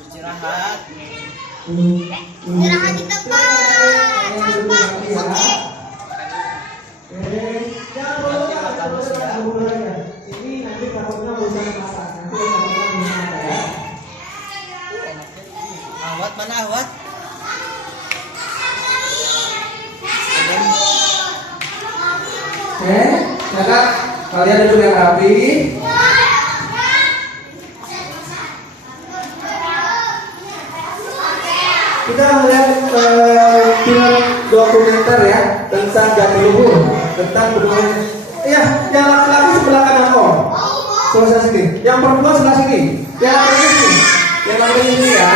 Istirahat. Istirahat di tempat. Oke. Ini nanti takutnya bosan masak. Nanti takutnya bosan ya. Ahwat mana Ahwat? Kakak, kalian duduk yang rapi. Kita melihat film dokumenter ya tentang Jatiluhur, tentang benua. Iya, yang laki-laki sebelah kanan kok. Sebelah sini. Yang perempuan sebelah sini. Yang laki-laki sini. Yang laki-laki sini ya.